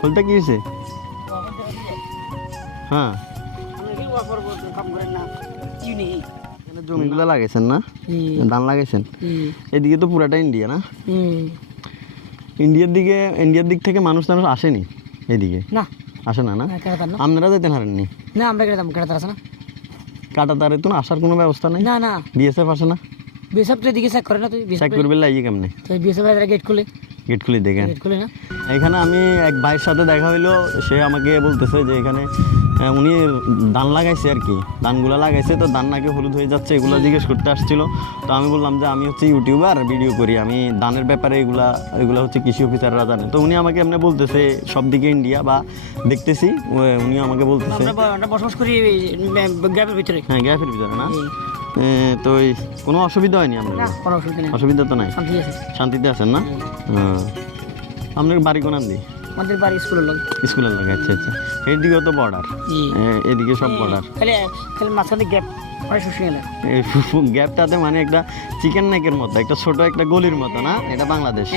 খুলতে কি হয়েছে? হ্যাঁ, এখানে জমিগুলো লাগাইছেন না, ধান লাগাইছেন। এদিকে তো পুরাটা ইন্ডিয়া না? ইন্ডিয়ার দিক থেকে মানুষ আসেনি এদিকে? না, আসে না। না কেটাতার না। আপনারা যেতে হারেননি? না, আমরা কেটাতার আছে না। কাটাতারে তো আসার কোনো ব্যবস্থা নেই? না না, বিএসএফ আসে না? বিএসএফ তো এদিকে চেক করে না। তুই চেক করবে লাগিয়ে কেমনে? তো বিএসএফ গেট খুলে দেখেন। গেট খুলে না। এখানে আমি এক ভাইয়ের সাথে দেখা হইলো, সে আমাকে বলতেছে যে এখানে উনি ধান লাগাইছে আর কি, ধানগুলো লাগাইছে, তো ধান নাকি হলুদ হয়ে যাচ্ছে, এগুলো জিজ্ঞেস করতে আসছিল। তো আমি বললাম যে আমি হচ্ছে ইউটিউবার, ভিডিও করি, আমি ধানের ব্যাপারে এগুলো হচ্ছে কৃষি অফিসাররা জানে। তো উনি আমাকে এমনি বলতেছে সব দিকে ইন্ডিয়া বা দেখতেছি, উনি আমাকে বলতেছে আমরা বসবাস করি গ্যাপের ভিতরে। হ্যাঁ, গ্যাপের ভিতরে না। তো কোনো অসুবিধা হয়নি আপনার? না, কোনো অসুবিধা নেই, অসুবিধা তো নাই, শান্তি আছে, শান্তিতে আছেন না? হ্যাঁ। আপনার বাড়ি কোন দি? আমাদের বাড়ি স্কুলের লোক। স্কুলের লাগে, আচ্ছা আচ্ছা। এদিকেও তো বর্ডার, এদিকে সব বর্ডার। খালি মাঝখানে গ্যাপ, অনেক শুষে গেলে এই গ্যাপটাতে মানে একটা চিকেন নেকের মতো, একটা ছোট একটা গলির মতো না, এটা বাংলাদেশ।